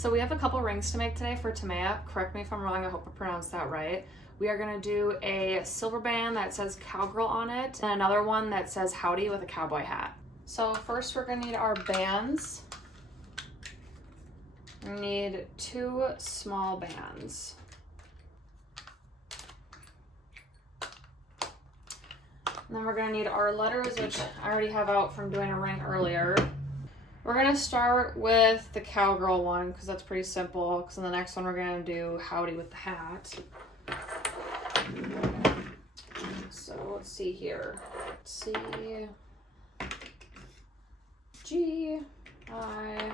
So we have a couple rings to make today for Tamaya. Correct me if I'm wrong, I hope I pronounced that right. We are gonna do a silver band that says cowgirl on it, and another one that says howdy with a cowboy hat. So first we're gonna need our bands. We need 2 small bands. And then we're gonna need our letters, which I already have out from doing a ring earlier. We're gonna start with the cowgirl one because that's pretty simple, because in the next one we're gonna do howdy with the hat. So let's see here. C, G, I,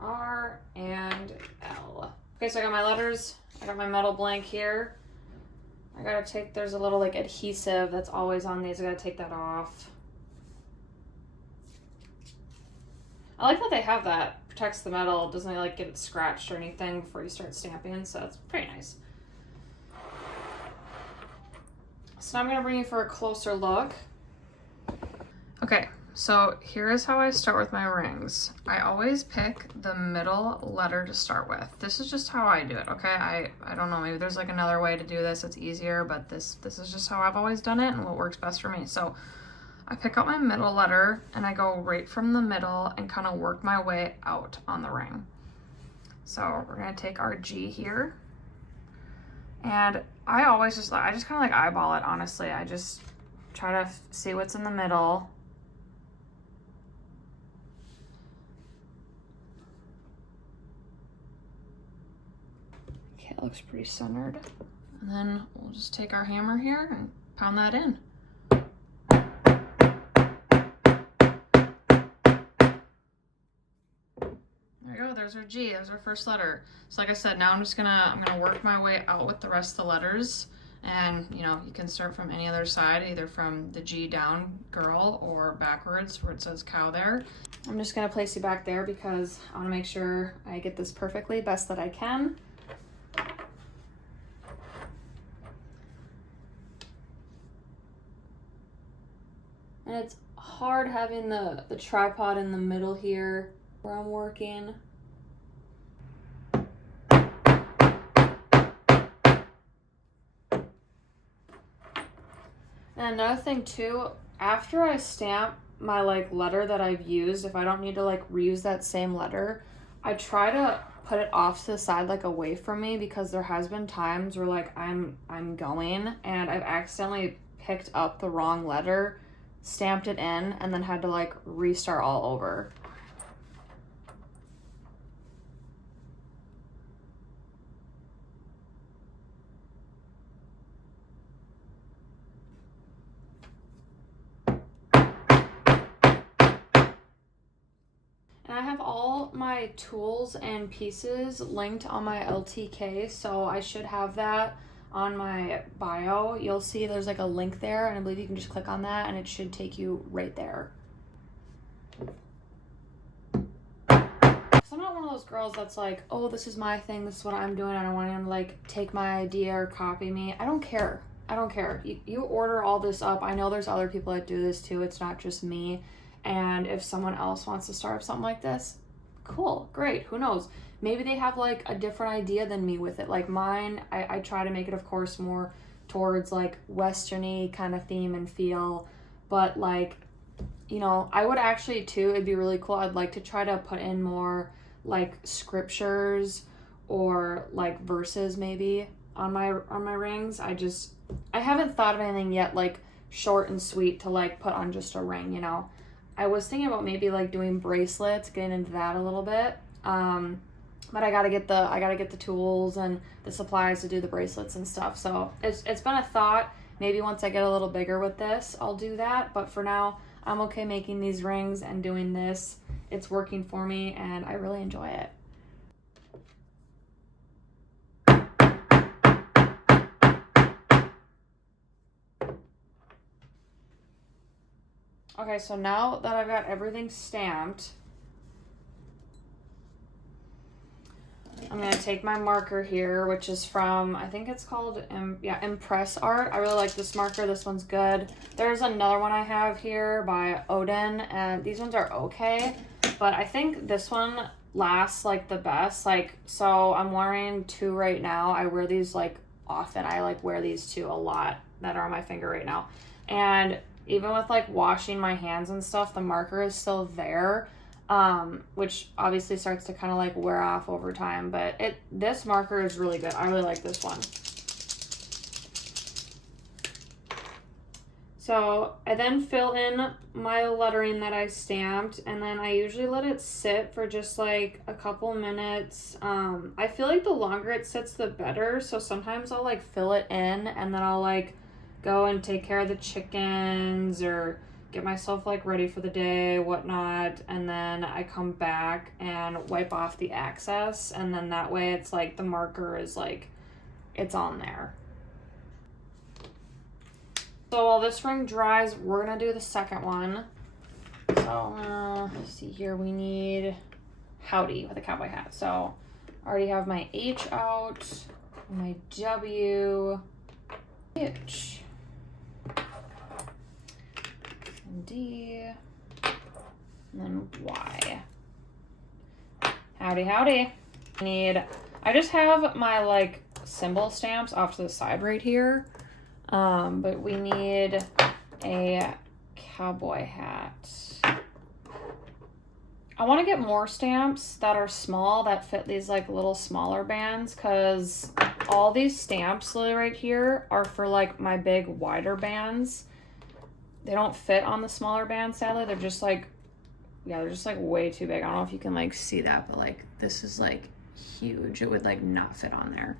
R, and L. Okay, so I got my letters. I got my metal blank here. I gotta take, there's a little like adhesive that's always on these. I gotta take that off. I like that they have that. Protects the metal, doesn't like get it scratched or anything before you start stamping, so it's pretty nice. So now I'm gonna bring you for a closer look. Okay, so here is how I start with my rings. I always pick the middle letter to start with. This is just how I do it, okay? I don't know, maybe there's like another way to do this that's easier, but this is just how I've always done it and what works best for me. So I pick out my middle letter and I go right from the middle and kind of work my way out on the ring. So we're gonna take our G here. And I just kind of like eyeball it, honestly. I just try to see what's in the middle. Okay, it looks pretty centered. And then we'll just take our hammer here and pound that in. There's our G, there's our first letter. So like I said, now I'm gonna work my way out with the rest of the letters. And you know, you can start from any other side, either from the G down, girl, or backwards where it says cow there. I'm just gonna place you back there because I wanna make sure I get this perfectly, best that I can. And it's hard having the tripod in the middle here where I'm working. And another thing too, after I stamp my like letter that I've used, if I don't need to like reuse that same letter, I try to put it off to the side, like away from me, because there has been times where like I'm going and I've accidentally picked up the wrong letter, stamped it in, and then had to like restart all over. And I have all my tools and pieces linked on my LTK, so I should have that on my bio. You'll see there's like a link there, and I believe you can just click on that and it should take you right there. I'm not one of those girls that's like, oh, this is my thing, this is what I'm doing, I don't want anyone to like take my idea or copy me. I don't care. I don't care. You order all this up. I know there's other people that do this too. It's not just me. And if someone else wants to start something like this, cool, great, who knows? Maybe they have like a different idea than me with it. Like mine, I try to make it, of course, more towards like Western-y kind of theme and feel. But like, you know, I would actually too, it'd be really cool. I'd like to try to put in more like scriptures or like verses maybe on my rings. I haven't thought of anything yet like short and sweet to like put on just a ring, you know. I was thinking about maybe like doing bracelets, getting into that a little bit. But I gotta get the tools and the supplies to do the bracelets and stuff. So it's been a thought. Maybe once I get a little bigger with this, I'll do that. But for now, I'm okay making these rings and doing this. It's working for me and I really enjoy it. Okay, so now that I've got everything stamped, I'm going to take my marker here, which is from, I think it's called, Impress Art. I really like this marker. This one's good. There's another one I have here by Odin, and these ones are okay. but I think this one lasts like the best. Like, so I'm wearing 2 right now. I wear these like often. I like wear these 2 a lot that are on my finger right now. And even with like washing my hands and stuff, the marker is still there, which obviously starts to kind of like wear off over time. But this marker is really good. I really like this one. So I then fill in my lettering that I stamped, and then I usually let it sit for just like a couple minutes. I feel like the longer it sits, the better. So sometimes I'll like fill it in, and then I'll like go and take care of the chickens or get myself like ready for the day, whatnot. And then I come back and wipe off the excess, and then that way it's like the marker is like, it's on there. So while this ring dries, we're going to do the second one. So let's see here, we need Howdy with a cowboy hat. So I already have my H out, my W, H, and D, and then Y. Howdy, howdy. I just have my like symbol stamps off to the side right here. But we need a cowboy hat. I want to get more stamps that are small that fit these like little smaller bands, because all these stamps right here are for like my big wider bands. They don't fit on the smaller bands, sadly. They're just like, yeah, they're just like way too big. I don't know if you can like see that, but like this is like huge. It would like not fit on there.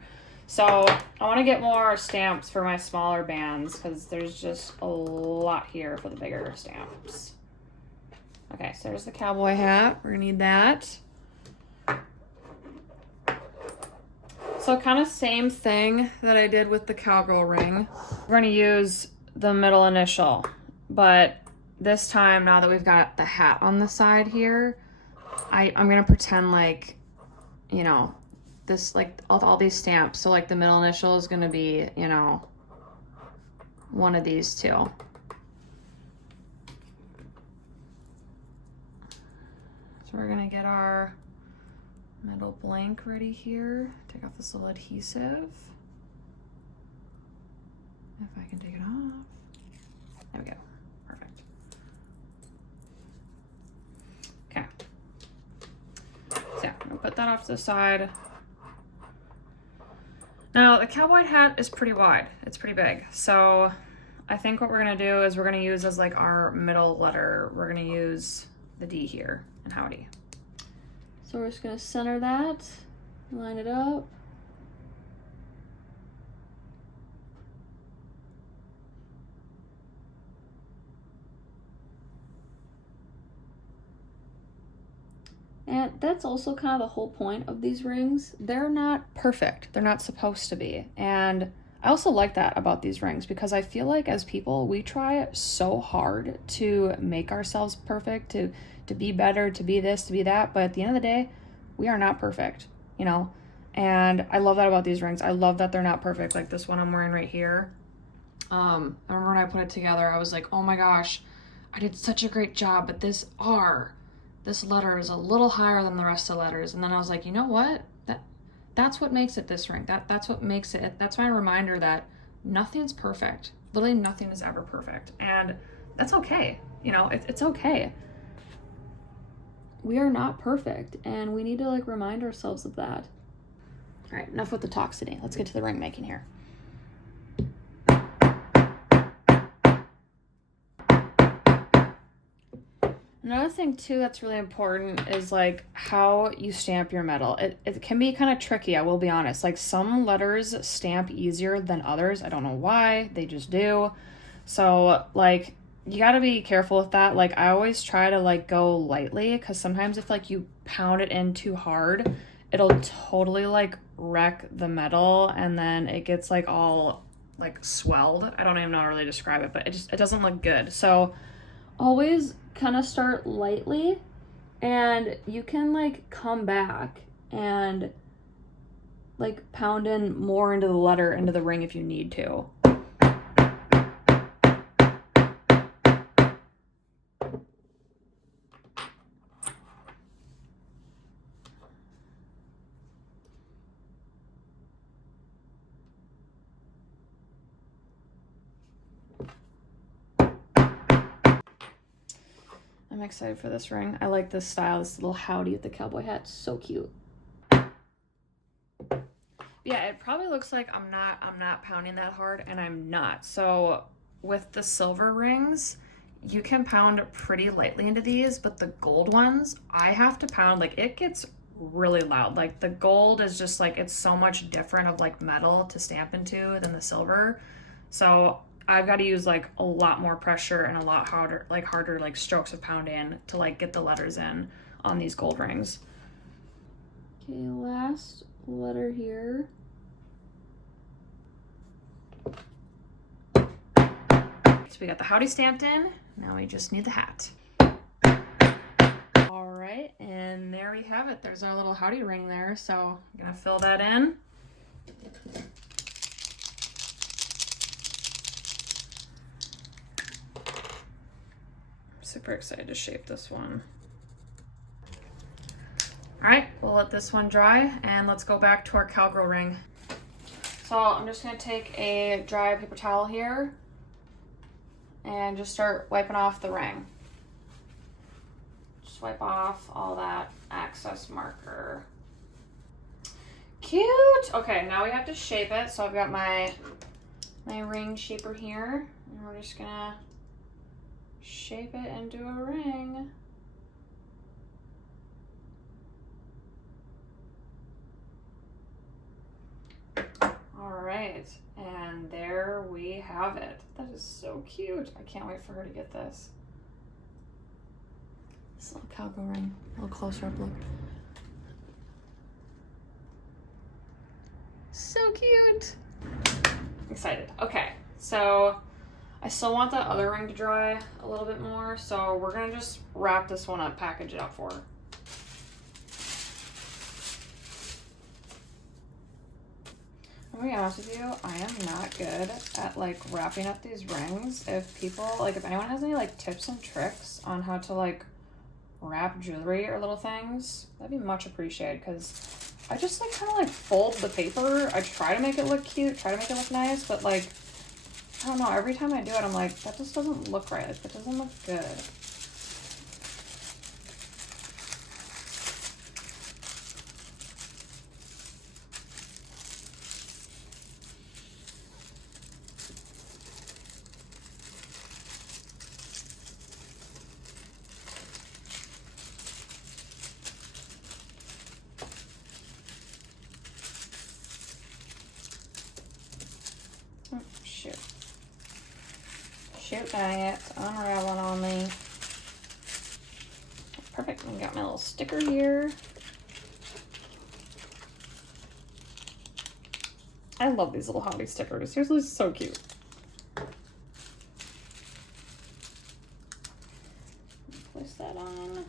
So I want to get more stamps for my smaller bands, because there's just a lot here for the bigger stamps. Okay, so there's the cowboy hat. We're gonna need that. So kind of same thing that I did with the cowgirl ring. We're gonna use the middle initial, but this time, now that we've got the hat on the side here, I'm gonna pretend like, you know, this, like all these stamps. So like the middle initial is gonna be, you know, one of these 2. So we're gonna get our metal blank ready here. Take off this little adhesive. If I can take it off. There we go. Perfect. Okay. So yeah, I'm gonna put that off to the side. Now, the cowboy hat is pretty wide. It's pretty big. So I think what we're gonna do is we're gonna use as like our middle letter, we're gonna use the D here in Howdy. So we're just gonna center that, line it up. And that's also kind of the whole point of these rings. They're not perfect. They're not supposed to be. And I also like that about these rings, because I feel like as people, we try so hard to make ourselves perfect, to be better, to be this, to be that. But at the end of the day, we are not perfect, you know? And I love that about these rings. I love that they're not perfect. Like this one I'm wearing right here. I remember when I put it together, I was like, oh my gosh, I did such a great job, but this letter is a little higher than the rest of the letters. And then I was like, you know what? That's what makes it this ring. That's what makes it. That's my reminder that nothing's perfect. Literally nothing is ever perfect. And that's okay. You know, it's okay. We are not perfect, and we need to like remind ourselves of that. All right, enough with the talks today. Let's get to the ring making here. Another thing too that's really important is like how you stamp your metal. It can be kind of tricky, I will be honest. Like some letters stamp easier than others. I don't know why, they just do. So like you got to be careful with that. Like I always try to like go lightly, because sometimes if like you pound it in too hard, it'll totally like wreck the metal, and then it gets like all like swelled. I don't even know how to really describe it, but it doesn't look good. So always kind of start lightly, and you can like come back and like pound in more into the letter, into the ring if you need to. I'm excited for this ring. I like this style, this little howdy with the cowboy hat. So cute. Yeah, it probably looks like I'm not pounding that hard, and I'm not. So with the silver rings, you can pound pretty lightly into these, but the gold ones, I have to pound, like it gets really loud. Like the gold is just like, it's so much different of like metal to stamp into than the silver. So I've got to use like a lot more pressure and a lot harder like strokes of pounding to like get the letters in on these gold rings. Okay, last letter here. So we got the howdy stamped in. Now we just need the hat. All right, and there we have it. There's our little howdy ring there. So I'm gonna fill that in. I'm super excited to shape this one. All right, we'll let this one dry and let's go back to our cowgirl ring. So I'm just gonna take a dry paper towel here and just start wiping off the ring. Just wipe off all that excess marker. Cute. Okay, now we have to shape it. So I've got my ring shaper here, and we're just gonna shape it into a ring. All right, and there we have it. That is so cute. I can't wait for her to get this. This little cowgirl ring, a little closer up look. So cute. Excited. Okay, so I still want that other ring to dry a little bit more, so we're gonna just wrap this one up, package it up for her. I'm gonna be honest with you, I am not good at like wrapping up these rings. If anyone has any like tips and tricks on how to like wrap jewelry or little things, that'd be much appreciated, because I just like kind of like fold the paper. I try to make it look cute, try to make it look nice, but like, I don't know, every time I do it, I'm like, that just doesn't look right. Like, that doesn't look good. Shoot, dang it, it's unraveling on me. Perfect, I got my little sticker here. I love these little hobby stickers. Seriously, so cute. Place that on.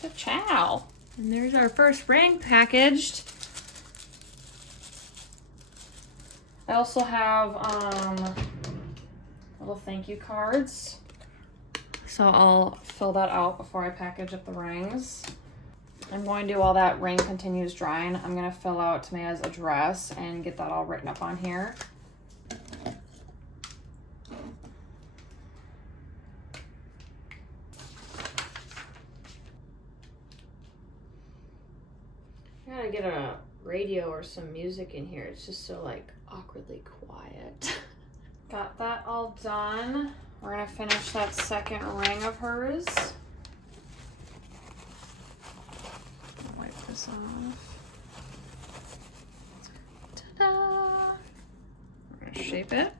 Ka-chow. And there's our first ring packaged. I also have little thank you cards. So I'll fill that out before I package up the rings. I'm going to do while that ring continues drying. I'm going to fill out Tamea's address and get that all written up on here. I gotta get a radio or some music in here. It's just so like awkwardly quiet. Got that all done. We're gonna finish that second ring of hers. Wipe this off. Ta-da! We're gonna shape it.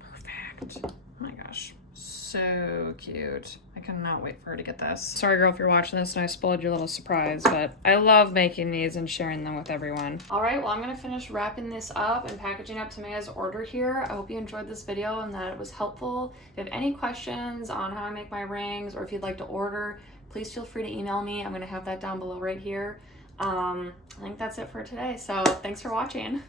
Perfect. Oh my gosh. So cute. I cannot wait for her to get this. Sorry girl if you're watching this and I spoiled your little surprise, but I love making these and sharing them with everyone. All right, well I'm gonna finish wrapping this up and packaging up Tamea's order here. I hope you enjoyed this video and that it was helpful. If you have any questions on how I make my rings or if you'd like to order, please feel free to email me. I'm gonna have that down below right here. I think that's it for today, so thanks for watching.